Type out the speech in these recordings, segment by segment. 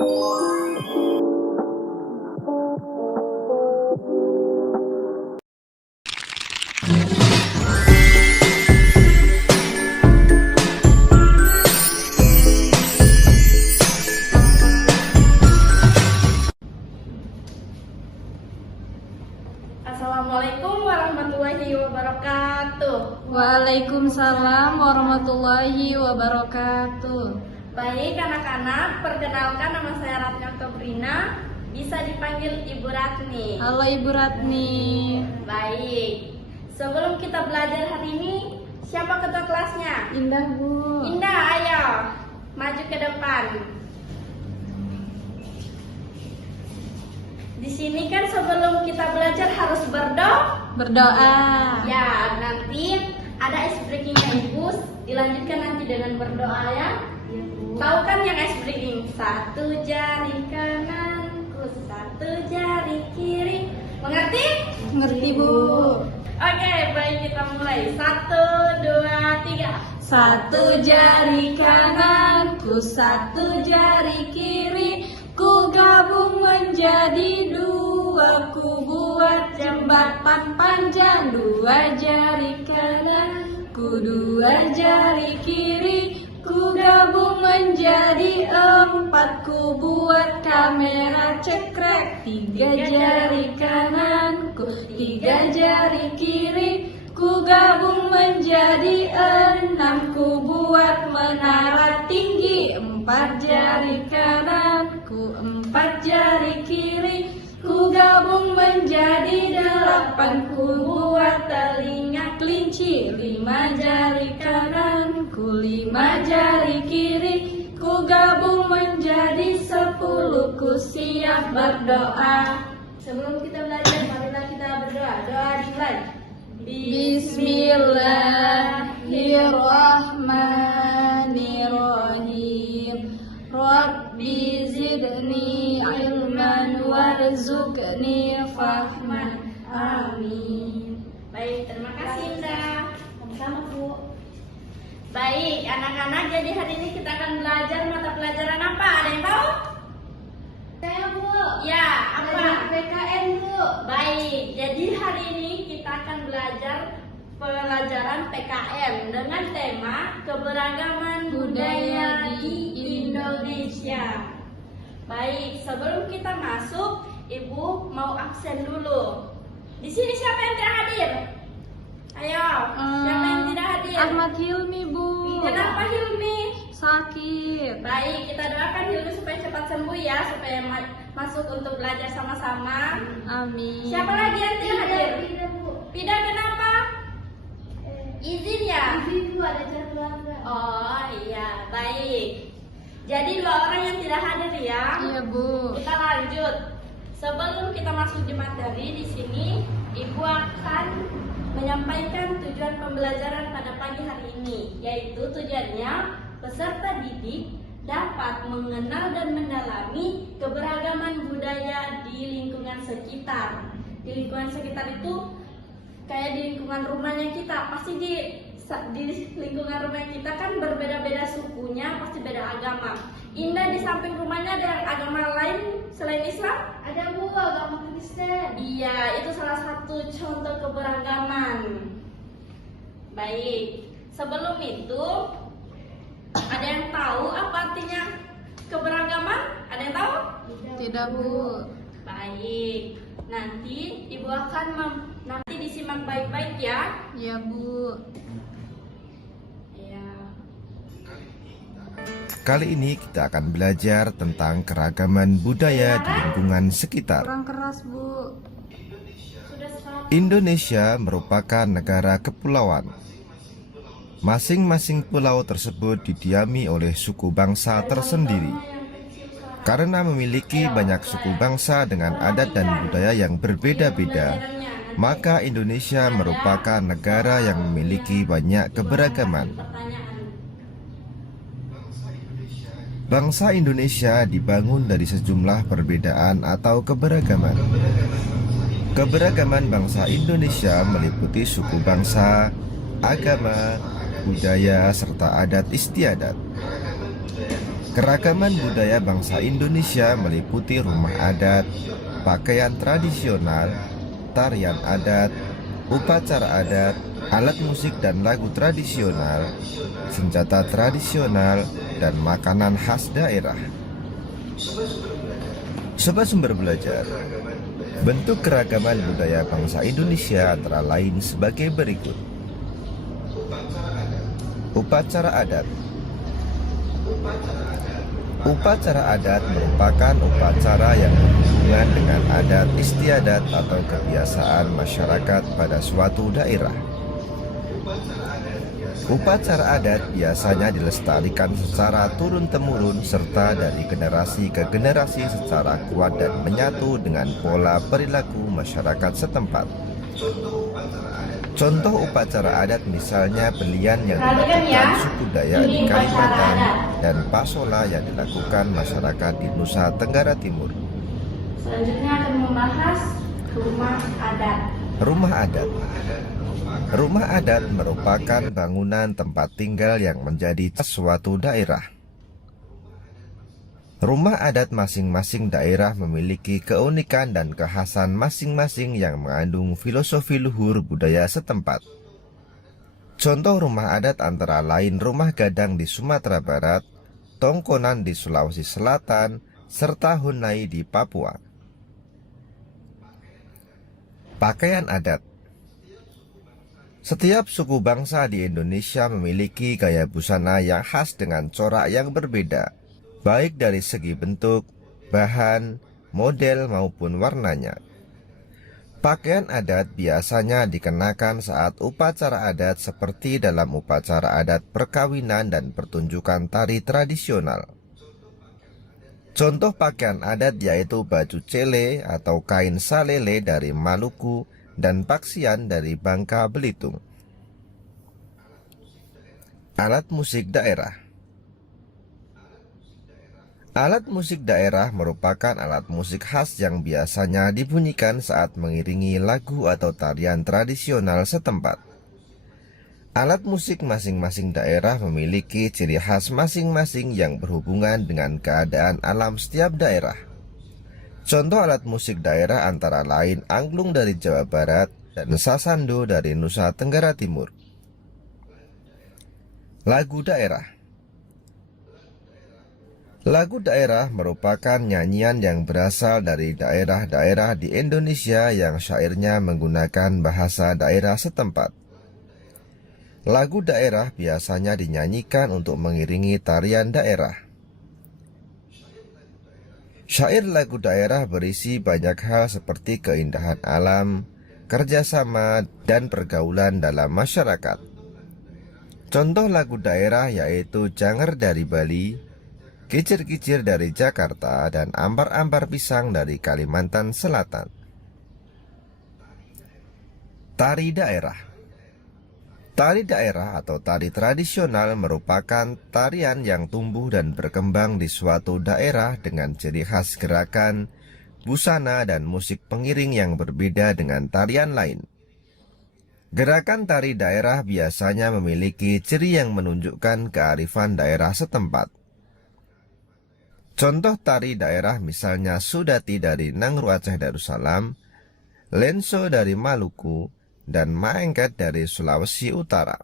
Assalamualaikum warahmatullahi wabarakatuh. Waalaikumsalam warahmatullahi wabarakatuh. Baik anak-anak, perkenalkan nama saya Ratni Oktobrina, bisa dipanggil Ibu Ratni. Halo Ibu Ratni. Baik, sebelum kita belajar hari ini, siapa ketua kelasnya? Indah Bu. Indah, ayo maju ke depan. Di sini kan sebelum kita belajar harus Berdoa. Ya, nanti ada ice breakingnya Ibu, dilanjutkan nanti dengan berdoa ya. Tahu kan yang ice breaking? Satu jari kananku, satu jari kiri. Mengerti? Ngerti Bu. Oke, baik kita mulai. 1, 2, 3. Satu jari kananku, satu jari kiri, ku gabung menjadi dua, ku buat jembatan panjang. Dua jari kananku, dua jari kiri, ku gabung menjadi empat, ku buat kamera cekrek. Tiga jari kananku, tiga jari kiri, ku gabung menjadi enam, ku buat menara tinggi. Empat jari kananku, empat jari kiri, ku gabung menjadi delapan, ku buat telinga kelinci. Lima jari kananku, lima jari kiri, ku gabung menjadi 10, ku siap berdoa. Sebelum kita belajar, marilah kita berdoa. Doa dimulai. Bismillahirrahmanirrahim. Rabbi zidni ilman warzuqni fahman. Amin. Baik, terima kasih Indah. Sama-sama Bu. Baik, anak-anak, jadi hari ini kita akan belajar mata pelajaran apa? Ada yang tahu? Saya Bu. Ya, apa? PKN Bu. Baik, jadi hari ini kita akan belajar pelajaran PKN dengan tema keberagaman budaya di Indonesia. Baik, sebelum kita masuk, Ibu mau absen dulu. Di sini siapa yang tidak hadir? Ayo, siapa yang tidak hadir? Ahmad Hilmi Bu. Kenapa Hilmi? Sakit. Baik, kita doakan Hilmi supaya cepat sembuh ya, supaya masuk untuk belajar sama-sama. Amin. Siapa lagi yang tidak hadir? Tidak Bu. Pida kenapa? Izin ya? Izin Bu, ada keluarga. Oh iya, baik. Jadi dua orang yang tidak hadir ya. Iya Bu. Kita lanjut. Sebelum kita masuk di materi, di sini Ibu akan menyampaikan tujuan pembelajaran pada pagi hari ini, yaitu tujuannya peserta didik dapat mengenal dan mendalami keberagaman budaya di lingkungan sekitar. Di lingkungan sekitar itu kayak di lingkungan rumahnya kita, pasti di lingkungan rumah kita kan berbeda-beda sukunya, pasti beda agama. Indah, di samping rumahnya ada agama lain selain Islam? Ada Bu, agama Kristen. Iya, itu salah satu contoh keberagaman. Baik, sebelum itu ada yang tahu apa artinya keberagaman? Ada yang tahu? Tidak Bu. Baik, nanti Ibu akan nanti disimak baik-baik ya. Iya Bu. Iya. Kali ini kita akan belajar tentang keragaman budaya di lingkungan sekitar. Kurang keras Bu. Sudah sepakat. Indonesia merupakan negara kepulauan. Masing-masing pulau tersebut didiami oleh suku bangsa tersendiri. Karena memiliki banyak suku bangsa dengan adat dan budaya yang berbeda-beda, maka Indonesia merupakan negara yang memiliki banyak keberagaman. Bangsa Indonesia dibangun dari sejumlah perbedaan atau keberagaman. Keberagaman bangsa Indonesia meliputi suku bangsa, agama, budaya, serta adat istiadat. Keragaman budaya bangsa Indonesia meliputi rumah adat, pakaian tradisional, tarian adat, upacara adat, alat musik dan lagu tradisional, senjata tradisional, dan makanan khas daerah. Sobat Sumber Belajar, bentuk keragaman budaya bangsa Indonesia antara lain sebagai berikut. Upacara adat. Upacara adat merupakan upacara yang berhubungan dengan adat istiadat atau kebiasaan masyarakat pada suatu daerah. Upacara adat biasanya dilestarikan secara turun-temurun serta dari generasi ke generasi secara kuat dan menyatu dengan pola perilaku masyarakat setempat. Contoh upacara adat misalnya belian yang dilakukan suku Dayak di Kalimantan dan pasola yang dilakukan masyarakat di Nusa Tenggara Timur. Selanjutnya akan membahas rumah adat. Rumah adat. Rumah adat merupakan bangunan tempat tinggal yang menjadi suatu daerah. Rumah adat masing-masing daerah memiliki keunikan dan kekhasan masing-masing yang mengandung filosofi luhur budaya setempat. Contoh rumah adat antara lain Rumah Gadang di Sumatera Barat, Tongkonan di Sulawesi Selatan, serta Hunai di Papua. Pakaian adat. Setiap suku bangsa di Indonesia memiliki gaya busana yang khas dengan corak yang berbeda, baik dari segi bentuk, bahan, model maupun warnanya. Pakaian adat biasanya dikenakan saat upacara adat seperti dalam upacara adat perkawinan dan pertunjukan tari tradisional. Contoh pakaian adat yaitu baju cele atau kain salele dari Maluku dan paksian dari Bangka Belitung. Alat musik daerah. Alat musik daerah merupakan alat musik khas yang biasanya dibunyikan saat mengiringi lagu atau tarian tradisional setempat. Alat musik masing-masing daerah memiliki ciri khas masing-masing yang berhubungan dengan keadaan alam setiap daerah. Contoh alat musik daerah antara lain angklung dari Jawa Barat dan sasando dari Nusa Tenggara Timur. Lagu daerah. Lagu daerah merupakan nyanyian yang berasal dari daerah-daerah di Indonesia yang syairnya menggunakan bahasa daerah setempat. Lagu daerah biasanya dinyanyikan untuk mengiringi tarian daerah. Syair lagu daerah berisi banyak hal seperti keindahan alam, kerjasama, dan pergaulan dalam masyarakat. Contoh lagu daerah yaitu Janger dari Bali, Kicir-kicir dari Jakarta, dan Ambar-ambar pisang dari Kalimantan Selatan. Tari daerah. Tari daerah atau tari tradisional merupakan tarian yang tumbuh dan berkembang di suatu daerah dengan ciri khas gerakan, busana, dan musik pengiring yang berbeda dengan tarian lain. Gerakan tari daerah biasanya memiliki ciri yang menunjukkan kearifan daerah setempat. Contoh tari daerah misalnya Sudati dari Nangru Aceh Darussalam, Lenso dari Maluku, dan Maengket dari Sulawesi Utara.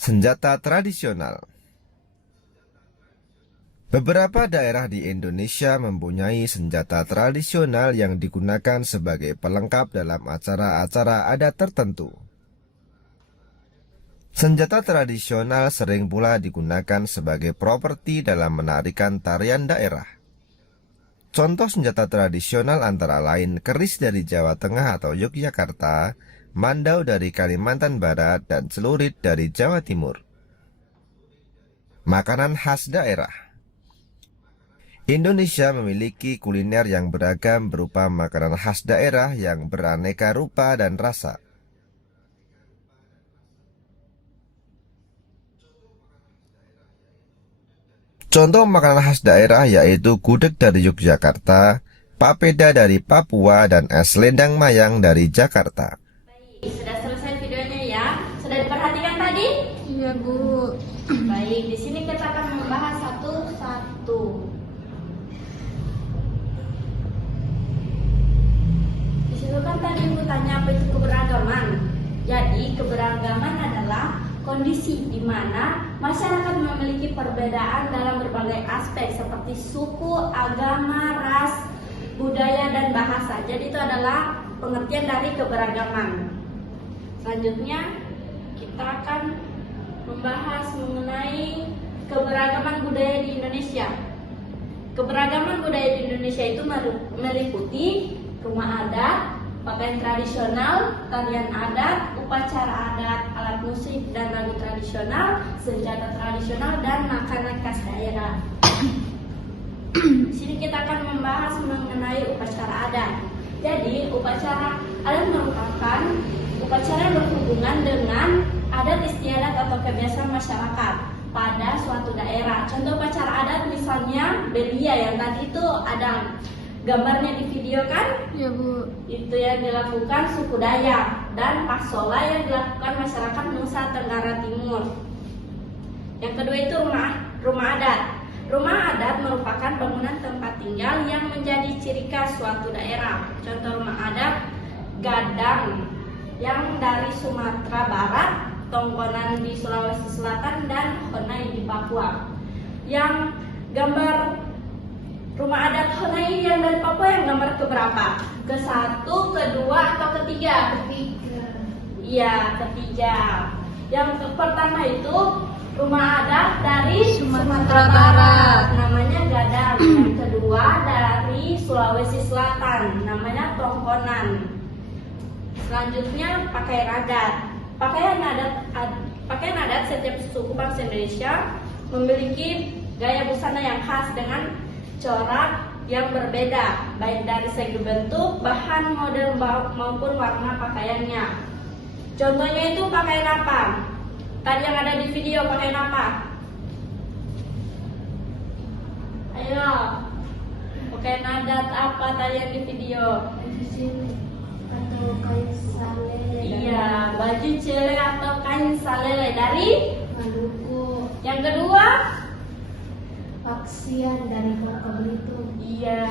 Senjata tradisional. Beberapa daerah di Indonesia mempunyai senjata tradisional yang digunakan sebagai pelengkap dalam acara-acara adat tertentu. Senjata tradisional sering pula digunakan sebagai properti dalam menarikan tarian daerah. Contoh senjata tradisional antara lain keris dari Jawa Tengah atau Yogyakarta, mandau dari Kalimantan Barat, dan celurit dari Jawa Timur. Makanan khas daerah. Indonesia memiliki kuliner yang beragam berupa makanan khas daerah yang beraneka rupa dan rasa. Contoh makanan khas daerah yaitu gudeg dari Yogyakarta, papeda dari Papua, dan es lendang mayang dari Jakarta. Baik, sudah selesai videonya ya? Sudah diperhatikan tadi? Iya, Bu. Baik, di sini kita akan membahas satu-satu. Di situ kan tadi Ibu tanya apa itu keberagaman. Jadi keberagaman adalah kondisi di mana masyarakat memiliki perbedaan dalam berbagai aspek seperti suku, agama, ras, budaya, dan bahasa. Jadi itu adalah pengertian dari keberagaman. Selanjutnya kita akan membahas mengenai keberagaman budaya di Indonesia. Keberagaman budaya di Indonesia itu meliputi rumah adat, pakaian tradisional, tarian adat, upacara adat, alat musik dan lagu tradisional, senjata tradisional, dan makanan khas daerah. Di sini kita akan membahas mengenai upacara adat. Jadi, upacara adat merupakan upacara yang berhubungan dengan adat istiadat atau kebiasaan masyarakat pada suatu daerah. Contoh upacara adat misalnya belia yang tadi itu ada gambarnya di video kan? Ya Bu. Itu yang dilakukan suku Dayak, dan Pasola yang dilakukan masyarakat Nusa Tenggara Timur. Yang kedua itu rumah adat. Rumah adat merupakan bangunan tempat tinggal yang menjadi ciri khas suatu daerah. Contoh rumah adat Gadang yang dari Sumatera Barat, Tongkonan di Sulawesi Selatan, dan Honai di Papua. Yang gambar rumah adat Honai yang dari Papua yang gambar keberapa? Ke-1, kedua, atau ketiga? Ketiga. Iya, ketiga. Yang pertama itu rumah adat dari Sumatera Barat. namanya Gadang. Yang kedua dari Sulawesi Selatan, namanya Tongkonan. Selanjutnya pakaian adat. Pakaian adat setiap suku bangsa Indonesia memiliki gaya busana yang khas dengan corak yang berbeda, baik dari segi bentuk, bahan, model maupun warna pakaiannya. Contohnya itu pakaian apa? Tadi yang ada di video pakaian apa? Ayo, pakaian adat apa tadi yang di video? Di sini atau kain saleh. Iya, baju celeng atau kain salele dari Maluku. yang kedua. Paksian dari Bangka Belitung. Iya,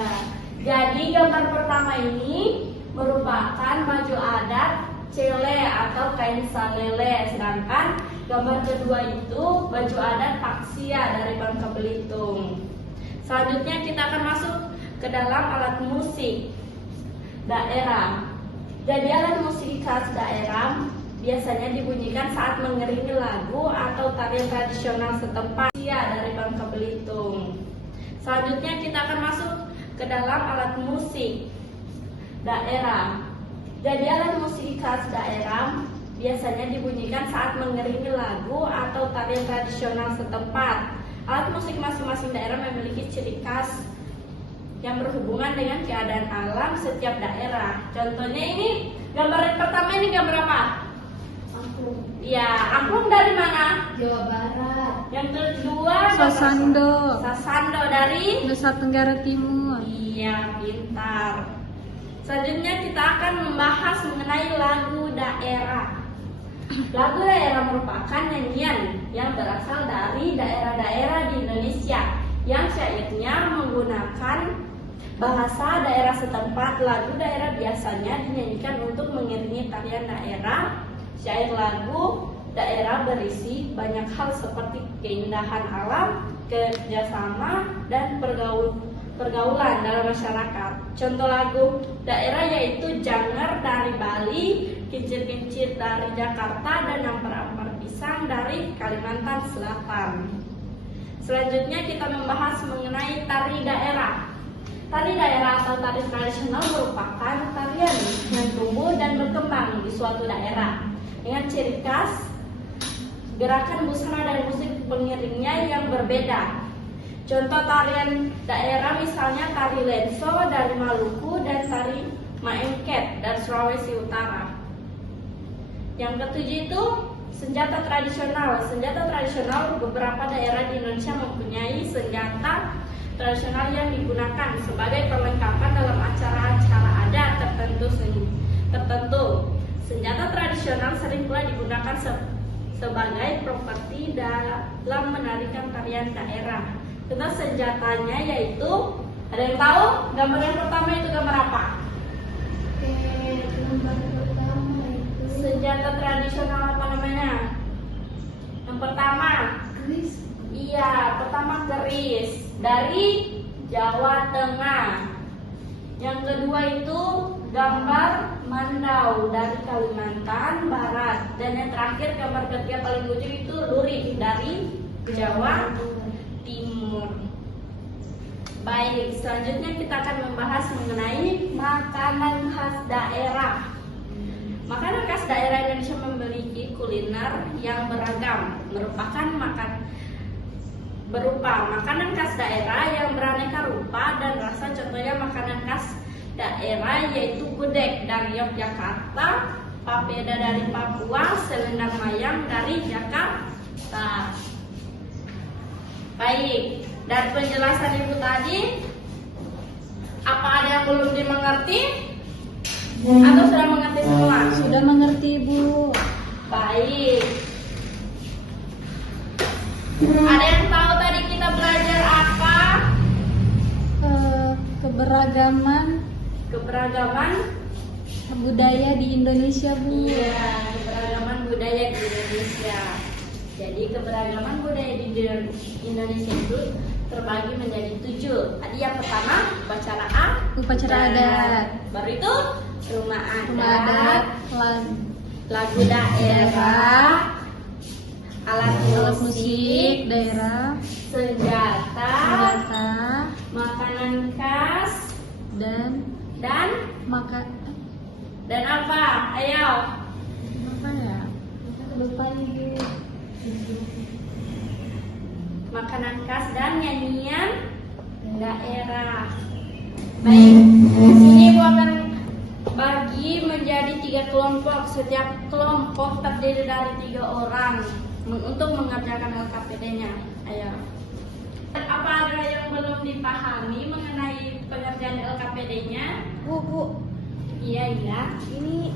jadi gambar pertama ini merupakan baju adat cele atau kain salele, sedangkan gambar kedua itu baju adat paksia dari Bangka Belitung. Selanjutnya kita akan masuk ke dalam alat musik daerah. Jadi alat musik khas daerah biasanya dibunyikan saat mengiringi lagu atau tarian tradisional setempat dari Bangka Belitung. Selanjutnya kita akan masuk ke dalam alat musik daerah. Jadi alat musik khas daerah biasanya dibunyikan saat mengiringi lagu atau tarian tradisional setempat. Alat musik masing-masing daerah memiliki ciri khas yang berhubungan dengan keadaan alam setiap daerah. Contohnya ini gambar yang pertama, ini gambar apa? Angklung. Ya, angklung dari mana? Jawa Barat. Yang kedua Sasando. Sasando dari Nusa Tenggara Timur. Iya, pintar. Selanjutnya kita akan membahas mengenai lagu daerah. Lagu daerah merupakan nyanyian yang berasal dari daerah-daerah di Indonesia yang syairnya menggunakan bahasa daerah setempat. Lagu daerah biasanya dinyanyikan untuk mengiringi tarian daerah. Syair lagu daerah berisi banyak hal seperti keindahan alam, kerjasama, dan pergaulan dalam masyarakat. Contoh lagu daerah yaitu Janger dari Bali, Kincir-kincir dari Jakarta, dan Ampar-ampar pisang dari Kalimantan Selatan. Selanjutnya kita membahas mengenai tari daerah. Tari daerah atau tari tradisional merupakan tarian yang tumbuh dan berkembang di suatu daerah dengan ciri khas gerakan busana dan musik pengiringnya yang berbeda. Contoh tarian daerah misalnya tari lenso dari Maluku dan tari maengket dari Sulawesi Utara. Yang ketujuh itu senjata tradisional. Senjata tradisional, beberapa daerah di Indonesia mempunyai senjata tradisional yang digunakan sebagai perlengkapan dalam acara-acara adat tertentu. Senjata tradisional sering pula digunakan sebagai properti dalam menarikan tarian daerah. Kita senjatanya yaitu, ada yang tahu? Gambar yang pertama itu gambar apa? Oke, gambar pertama itu Senjata tradisional apa namanya? Yang pertama, keris. iya, pertama keris dari Jawa Tengah. Yang kedua itu gambar mandau dari Kalimantan Barat. Dan yang terakhir gambar ketiga paling lucu itu lurik dari Jawa Timur. Baik, selanjutnya kita akan membahas mengenai makanan khas daerah. Makanan khas daerah Indonesia memiliki kuliner yang beragam, berupa makanan khas daerah yang beraneka rupa dan rasa. Contohnya makanan khas daerah yaitu gudeg dari Yogyakarta, papeda dari Papua, selendang mayang dari Jakarta. Baik, dari penjelasan ibu tadi, apa ada yang belum dimengerti? Atau sudah mengerti semua? Sudah mengerti, Bu. Baik. Ada yang tahu tadi kita belajar apa? Keberagaman Budaya di Indonesia, Bu. Iya, keberagaman budaya di Indonesia. Jadi keberagaman budaya di Indonesia itu terbagi menjadi 7. Tadi yang pertama Upacara adat. Baru itu rumah Rumah adat, lagu daerah, alat musik, daerah, senjata, makanan khas, dan dan apa? Ayo. apa ya? Lupa nih, Bu. Makanan khas dan nyanyian daerah. Baik, di sini Ibu akan bagi menjadi 3 kelompok. Setiap kelompok terdiri dari 3 orang untuk mengerjakan LKPD-nya. Ayo. Apa ada yang belum dipahami mengenai pengerjaan LKPD-nya? Bu, Iya. ini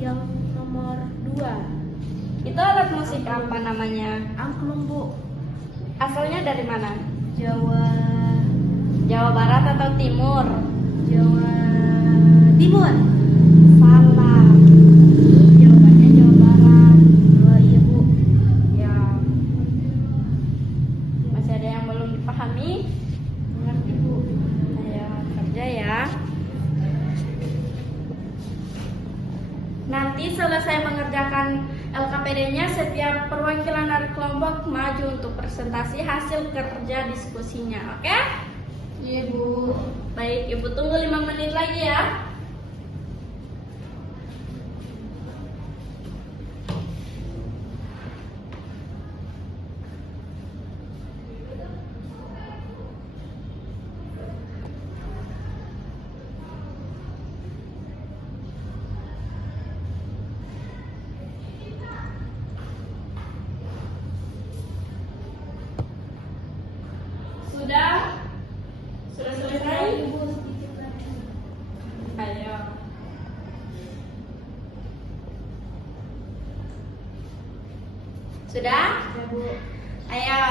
yang nomor 2. Itu alat musik apa namanya? Angklung, Bu. Asalnya dari mana? Jawa Barat atau Timur? Jawa Timur. Salah. Jawabannya Jawa Barat. Oh iya, Bu. Ya. Masih ada yang belum dipahami? Mengerti, Bu. Ayo kerja ya. Nanti selesai mengerjakan LKPD-nya, setiap perwakilan dari kelompok maju untuk presentasi hasil kerja diskusinya. Oke? Iya, Bu. Baik, Ibu tunggu 5 menit lagi ya. Sudah selesai? Ayo. Sudah? Ya, Bu. Ayo,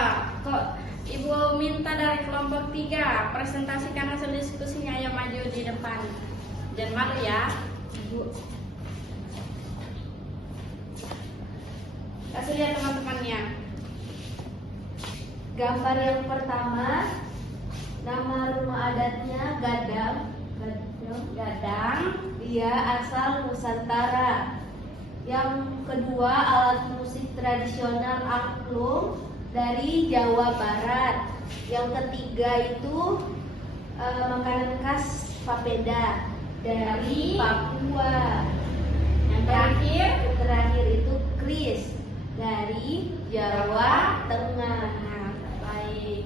kok Ibu minta dari kelompok 3 presentasikan hasil diskusinya. Ayo maju di depan. Jangan malu ya, Bu. Kasih lihat teman-temannya. Gambar yang pertama, nama rumah adatnya Gadang. Dia asal Nusantara. Yang kedua, alat musik tradisional angklung dari Jawa Barat. Yang ketiga itu makanan khas papeda dari Papua. Yang terakhir itu kris dari Jawa Tengah. Nah, baik.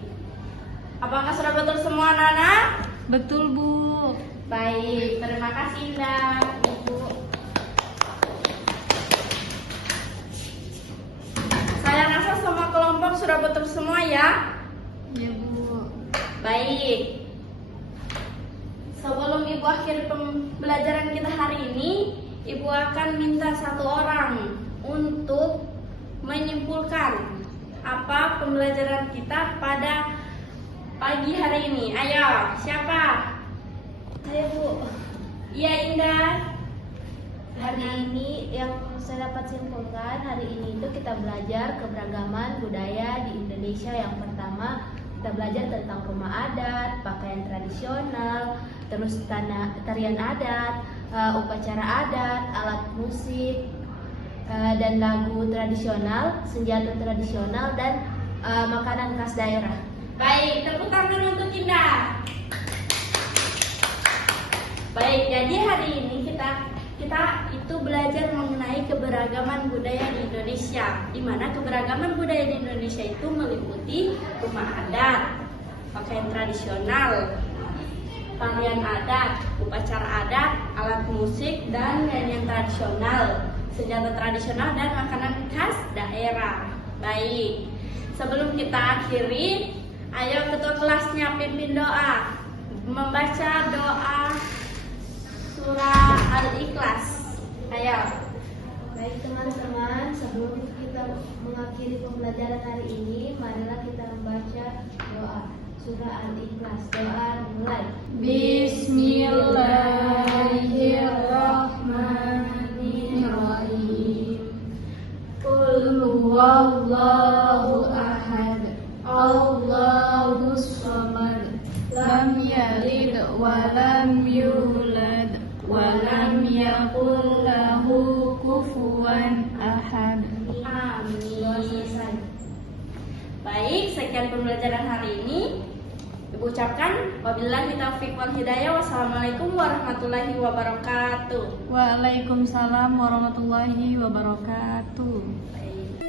Apakah sudah betul semua, anak-anak? Betul, Bu. Baik, terima kasih Indah, Ibu. Saya rasa semua kelompok sudah betul semua ya. Iya, Bu. Baik. Sebelum Ibu akhiri pembelajaran kita hari ini, Ibu akan minta 1 orang untuk menyimpulkan apa pembelajaran kita pada pagi hari ini. Ayo, siapa? Saya Bu. Iya, Indah. Hari ini yang saya dapat simpulkan, hari ini itu kita belajar keberagaman budaya di Indonesia. Yang pertama, kita belajar tentang rumah adat, pakaian tradisional, terus tarian adat, upacara adat, alat musik, dan lagu tradisional, senjata tradisional, dan makanan khas daerah. Baik, tepuk tangan untuk Indah. Baik, jadi hari ini kita itu belajar mengenai keberagaman budaya di Indonesia, di mana keberagaman budaya di Indonesia itu meliputi rumah adat, pakaian tradisional, tarian adat, upacara adat, alat musik dan nyanyian tradisional, senjata tradisional dan makanan khas daerah. Baik, sebelum kita akhiri, ayo ketua kelasnya pimpin doa, membaca doa surah Al-Ikhlas. Ayo. Baik teman-teman, sebelum kita mengakhiri pembelajaran hari ini, marilah kita membaca doa surah Al-Ikhlas. Doa mulai. Bismillahirrahmanirrahim. Qul huwallahu ahad, Allahus samad, lam yalid wa lam yulad wa lam yakul lahu kufuwan ahad. Amin. Baik, sekian pembelajaran hari ini. Ibu ucapkan wabillahi taufiq wal hidayah. Wassalamualaikum warahmatullahi wabarakatuh. Waalaikumsalam warahmatullahi wabarakatuh. Baik.